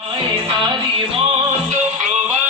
আদি মত প্রবাহ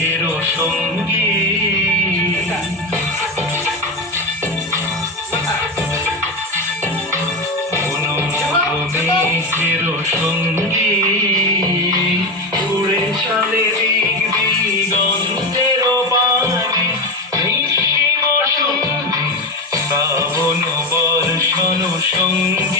রাগের সঙ্গী। কোন সঙ্গী। উড়ে চলে দিগন্তের পানি নিঃসীম সঙ্গী শ্রাবণ বর্ষণ সঙ্গী।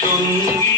সঙ্গী